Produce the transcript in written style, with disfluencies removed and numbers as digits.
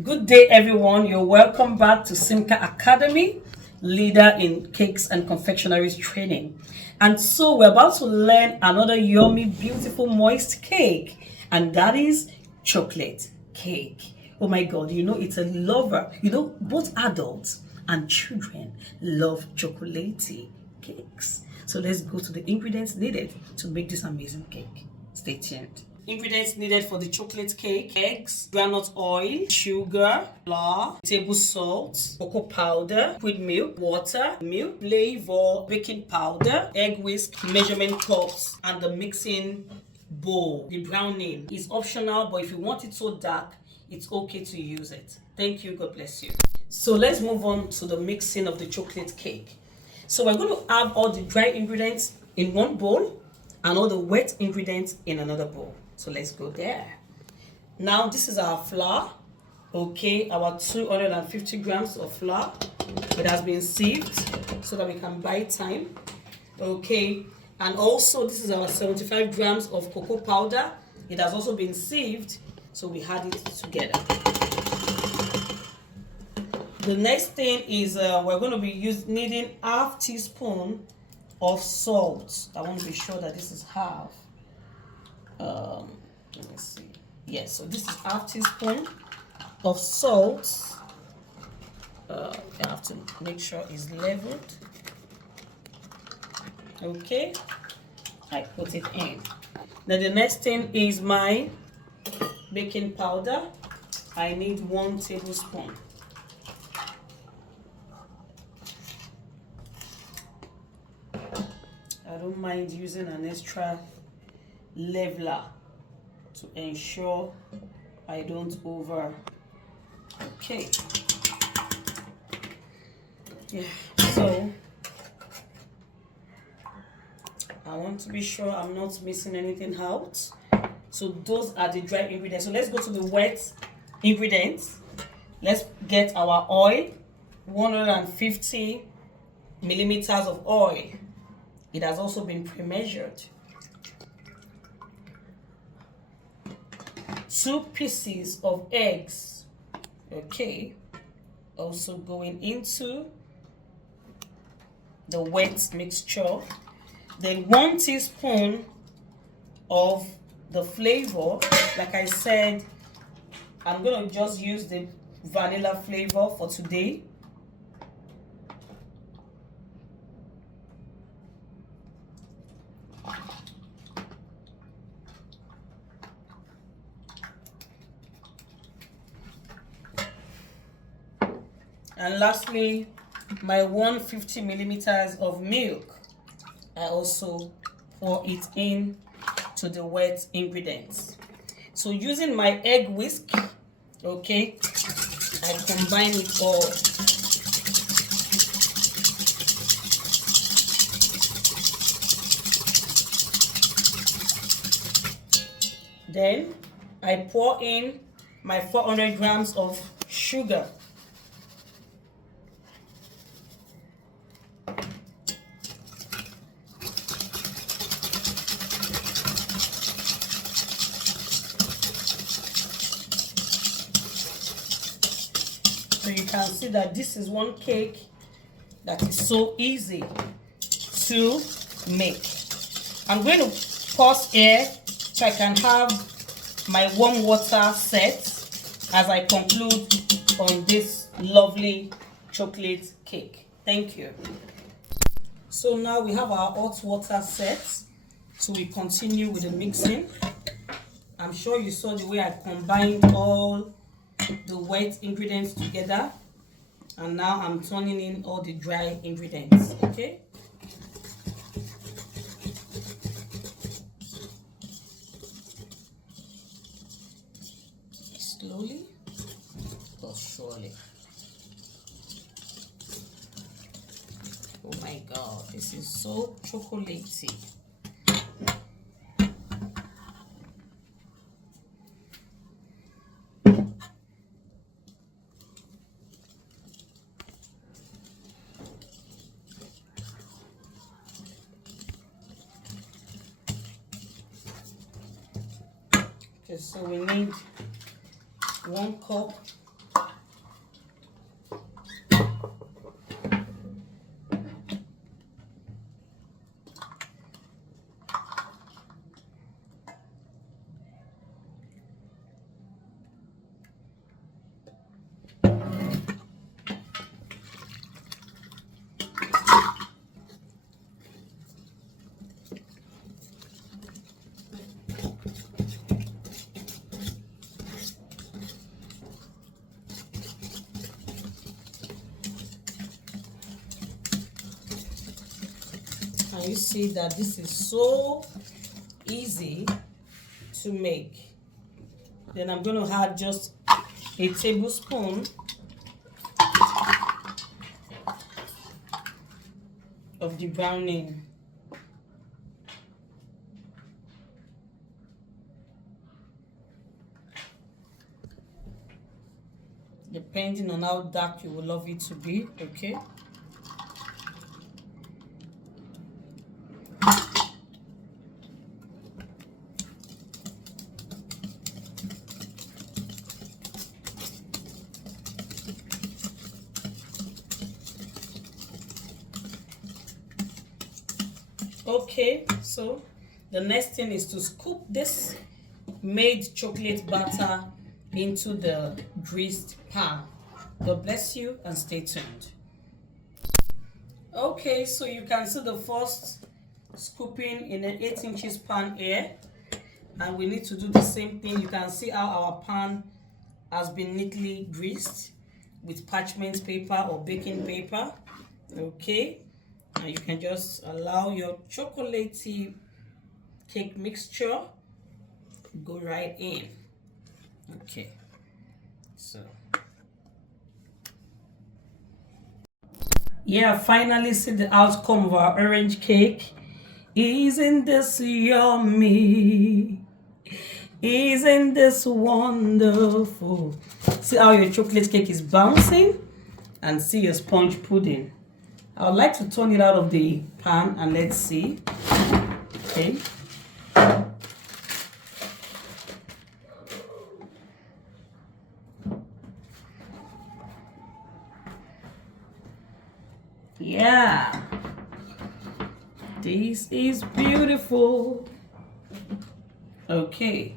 Good day, everyone. You're welcome back to Simchah Academy, leader in cakes and confectionaries training. And so we're about to learn another yummy, beautiful, moist cake, and that is chocolate cake. Oh my God, it's a lover. Both adults and children love chocolatey cakes. So let's go to the ingredients needed to make this amazing cake. Stay tuned. Ingredients needed for the chocolate cake: eggs, groundnut oil, sugar, flour, table salt, cocoa powder, liquid milk, water, milk, flavor, baking powder, egg whisk, measurement cups, and the mixing bowl. The browning is optional, but if you want it so dark, it's okay to use it. Thank you. God bless you. So let's move on to the mixing of the chocolate cake. So we're going to have all the dry ingredients in one bowl and all the wet ingredients in another bowl. So let's go there. Now this is our flour. Okay, our 250 grams of flour. It has been sieved so that we can buy time. Okay, and also this is our 75 grams of cocoa powder. It has also been sieved, so we had it together. The next thing is we're going to be needing half teaspoon of salt. I want to be sure that this is half. Let me see. Yes, so this is half teaspoon of salt. You have to make sure it's leveled. Okay, I put it in. Now the next thing is my baking powder. I need 1 tablespoon. I don't mind using an extra leveler to ensure I don't over. Okay. Yeah, so I want to be sure I'm not missing anything out. So those are the dry ingredients. So let's go to the wet ingredients. Let's get our oil, 150 millimeters of oil. It has also been pre-measured. 2 pieces of eggs. Okay, also going into the wet mixture. Then 1 teaspoon of the flavor. Like I said, I'm going to just use the vanilla flavor for today. And lastly, my 150 millimeters of milk. I also pour it in to the wet ingredients. So using my egg whisk, okay, I combine it all. Then I pour in my 400 grams of sugar. So you can see that this is one cake that is so easy to make. I'm going to pause here so I can have my warm water set as I conclude on this lovely chocolate cake. Thank you. So now we have our hot water set. So we continue with the mixing. I'm sure you saw the way I combined all the wet ingredients together, and now I'm turning in all the dry ingredients. Okay, slowly but surely. Oh my God, this is so chocolatey. Okay, so we need 1 cup And you see that this is so easy to make. Then I'm going to add just a tablespoon of the browning. Depending on how dark you would love it to be, okay? Okay, so the next thing is to scoop this made chocolate batter into the greased pan. God bless you and stay tuned. Okay, so you can see the first scooping in an 8 inches pan here, and we need to do the same thing. You can see how our pan has been neatly greased with parchment paper or baking paper. Okay, and you can just allow your chocolatey cake mixture go right in. Okay, so yeah, finally see the outcome of our orange cake. Isn't this yummy? Isn't this wonderful? See how your chocolate cake is bouncing, and see your sponge pudding. I would like to turn it out of the pan and let's see. Okay. Yeah. This is beautiful. Okay.